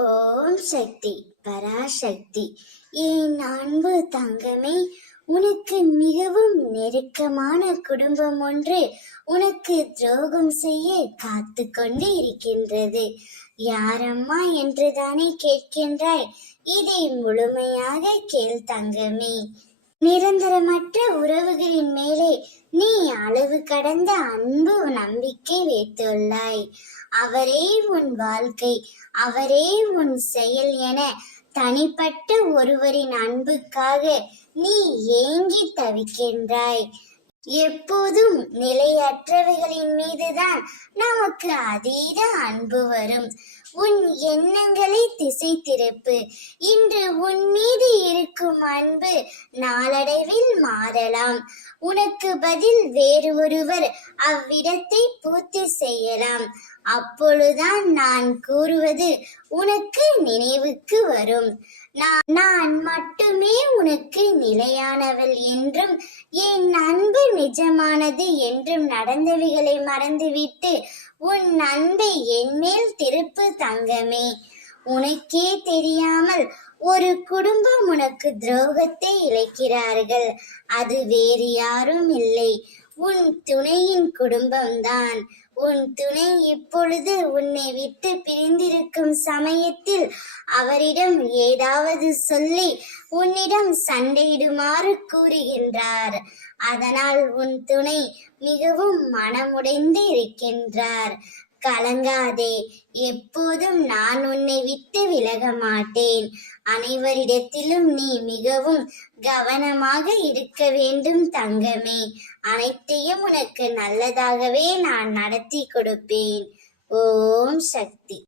ஓம் சக்தி பராசக்தி. என் அன்பு தங்கமே, உனக்கு மிகவும் நெருக்கமான குடும்பம் ஒன்று உனக்கு துரோகம் செய்ய காத்து கொண்டு இருக்கின்றது. யாரம்மா என்றுதானே கேட்கின்றாய்? இதை முழுமையாக கேள் தங்கமே. நிரந்தரமற்ற உறவுகளின் மேலே நீ அளவு கடந்த அன்பு நம்பிக்கை வைத்துள்ளாய். அவரே உன் வாழ்க்கை, அவரே உன் செயல் என தனிப்பட்ட ஒருவரின் அன்புக்காக நீ ஏங்கி தவிக்கின்றாய். எப்போதும் நிலையற்றவைகளின் மீதுதான் நமக்கு அதீத அன்பு வரும். உன் எண்ணங்களை திசை திருப்பு. இன்று உன் மீது இருக்கும் அன்பு நாளடைவில் மாறலாம். உனக்கு பதில் வேறு ஒருவர் அவ்விடத்தை பூர்த்தி செய்யலாம். அப்பொழுதுதான் நான் கூறுவது உனக்கு நினைவுக்கு வரும். நான் மட்டுமே உனக்கு நிலையானவள் என்றும் என் அன்பு நிஜமானது என்றும் நடந்தவைகளை மறந்துவிட்டு உன் அன்பை என்மேல் திருப்பு தங்கமே. உனக்கே தெரியாமல் ஒரு குடும்பம் உனக்கு துரோகத்தை இழைக்கிறார்கள். அது வேறு யாரும் இல்லை, உன் துணையின் குடும்பம்தான். உன் துணை இப்பொழுது உன்னை விட்டு பிரிந்திருக்கும் சமயத்தில் அவரிடம் ஏதாவது சொல்லி உன்னிடம் சண்டையிடுமாறு கூறுகின்றார். அதனால் உன் துணை மிகவும் மனமுடைந்து இருக்கின்றார். கலங்காதே, எப்போதும் நான் உன்னை விட்டு விலக மாட்டேன். அனைவரிடத்திலும் நீ மிகவும் கவனமாக இருக்க வேண்டும் தங்கமே. அனைத்தையும் உனக்கு நல்லதாகவே நான் நடத்தி கொடுப்பேன். ஓம் சக்தி.